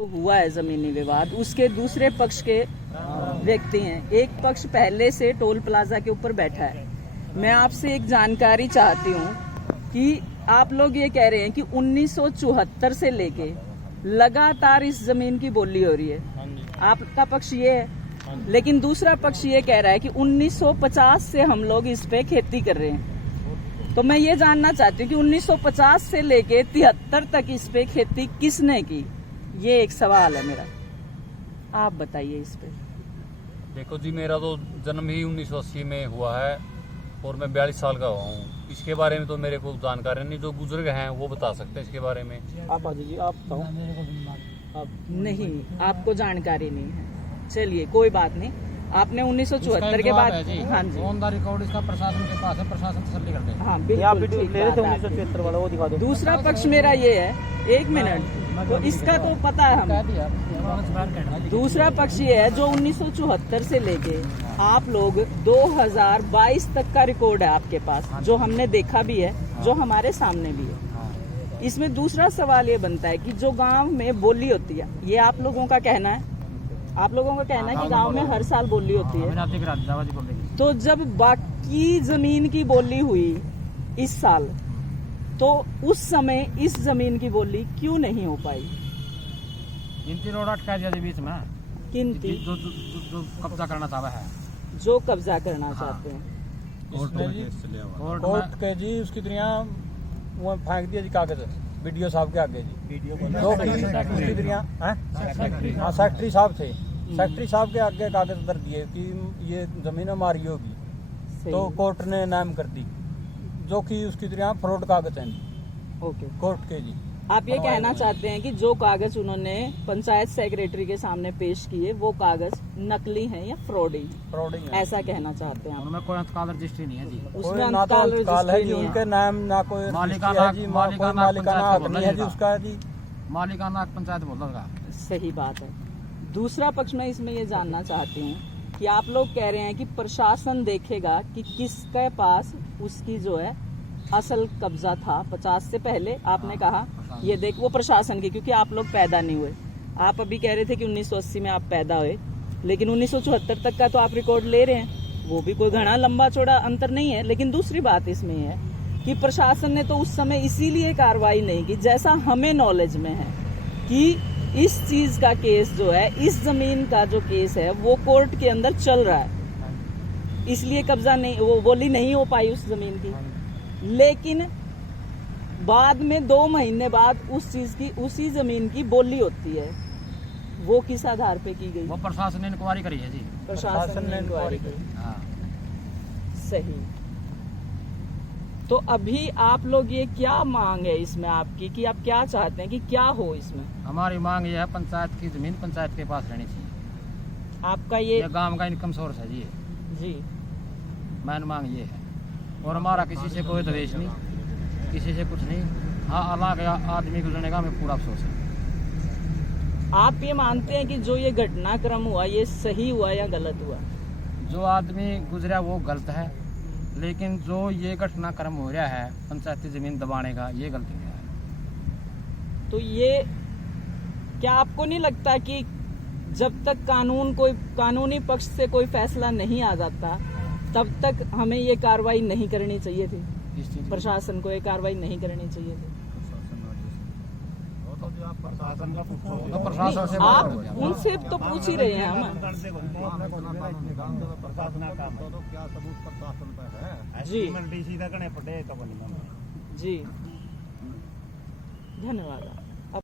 जो हुआ है जमीनी विवाद, उसके दूसरे पक्ष के व्यक्ति हैं। एक पक्ष पहले से टोल प्लाजा के ऊपर बैठा है। मैं आपसे एक जानकारी चाहती हूँ कि आप लोग ये कह रहे हैं कि 1974 से लेके लगातार इस जमीन की बोली हो रही है। आपका पक्ष ये है, लेकिन दूसरा पक्ष ये कह रहा है कि 1950 से हम लोग इस पे खेती कर रहे हैं। तो मैं ये जानना चाहती हूँ कि 1950 से लेके 73 तक इस पे खेती किसने की? ये एक सवाल है मेरा, आप बताइए इस पे। देखो जी, मेरा तो जन्म ही 1980 में हुआ है और मैं 42 साल का हुआ हूँ। इसके बारे में तो मेरे को जानकारी नहीं, जो बुजुर्ग हैं वो बता सकते हैं इसके बारे में। आप आ जाइए, आप बताओ। नहीं, आपको जानकारी नहीं है, चलिए कोई बात नहीं। आपने 1974 के बाद, हाँ जी, ऑन द रिकॉर्ड इसका प्रशासन के पास है, प्रशासन तसल्ली करते हैं। हाँ आप बिल्कुल वीडियो ठीक ले रहे थे बात है 1974 वाला, वो दिखा दो। दूसरा पक्ष मेरा ये है, एक मिनट, तो इसका तो पता है हमें। दूसरा पक्ष ये है जो 1974 से लेके आप लोग 2022 तक का रिकॉर्ड है आपके पास, जो हमने देखा भी है, जो हमारे सामने भी है। इसमें दूसरा सवाल ये बनता है कि जो गांव में बोली होती है, ये आप लोगों का कहना है, आप लोगों का कहना है कि गांव में हर साल बोली होती है। तो जब बाकी जमीन की बोली हुई इस साल, तो उस समय इस जमीन की बोली क्यों नहीं हो पाई? गिनती रोड अटका दिया बीच में, गिनती जो कब्जा करना चाहता है, जो कब्जा करना चाहते हैं। कोर्ट के जी उसकी दुनिया वो फेंक दिया जी कागज वीडियो साहब के आगे जी। जो उसकी दुनिया हाँ, सेक्रेटरी साहब थे, सेक्रेटरी साहब के आगे कागज धर दिए कि ये जमीन हमारी होगी, तो कोर्ट ने नाम कर दी, जो कि उसकी दुनिया फ्रॉड कागज है ओके, कोर्ट के जी। आप ये कहना चाहते हैं कि जो कागज उन्होंने पंचायत सेक्रेटरी के सामने पेश किए वो कागज नकली हैं या फ्रॉडी हैं, ऐसा कहना चाहते हैं आप? उनमें कोई अंतकाल रजिस्ट्री नहीं है जी। उसमें ना तो अंतकाल अंतकाल है जी, रजिस्ट्री नहीं उनके है। नाम ना कोई मालिकाना है जी, कोई मालिकाना हक नहीं है जी उसका जी। मालिकाना पंचायत बोल रहा। सही बात है। दूसरा पक्ष में इसमें ये जानना चाहती हूँ कि आप लोग कह रहे हैं कि प्रशासन देखेगा कि किसके पास उसकी जो है असल कब्जा था 50 से पहले। आपने कहा ये देख, वो प्रशासन की, क्योंकि आप लोग पैदा नहीं हुए। आप अभी कह रहे थे कि 1980 में आप पैदा हुए, लेकिन 1974 तक का तो आप रिकॉर्ड ले रहे हैं, वो भी कोई घना लंबा चौड़ा अंतर नहीं है। लेकिन दूसरी बात इसमें है कि प्रशासन ने तो उस समय इसीलिए कार्रवाई नहीं की, जैसा हमें नॉलेज में है कि इस चीज का केस जो है, इस जमीन का जो केस है वो कोर्ट के अंदर चल रहा है, इसलिए कब्जा नहीं, वो बोली नहीं हो पाई उस जमीन की। लेकिन बाद में 2 महीने बाद उस चीज की, उसी जमीन की बोली होती है, वो किस आधार पे की गई? वो प्रशासन ने इंक्वायरी करी है जी। प्रशासन ने इंक्वायरी की। हाँ। सही। तो अभी आप लोग ये क्या मांग है इसमें आपकी, कि आप क्या चाहते हैं कि क्या हो इसमें? हमारी मांग ये है, पंचायत की जमीन पंचायत के पास रहनी चाहिए। आपका ये गांव का इनकम सोर्स है जी। जी, मेन मांग ये है, और हमारा किसी से कोई द्वेष नहीं, किसी से कुछ नहीं। हाँ, अलग आदमी गुजरने का हमें पूरा अफसोस है। आप ये मानते हैं कि जो ये घटनाक्रम हुआ ये सही हुआ या गलत हुआ? जो आदमी गुजरा वो गलत है, लेकिन जो ये घटनाक्रम हो रहा है पंचायती जमीन दबाने का, ये गलती है। तो ये क्या आपको नहीं लगता कि जब तक कानूनी पक्ष से कोई फैसला नहीं आ जाता, तब तक हमें ये कार्रवाई नहीं करनी चाहिए थी? प्रशासन को ये कार्रवाई नहीं करनी चाहिए थी? प्रशासन से आप उनसे तो पूछ ही रहे हैं हम। जी जी, धन्यवाद।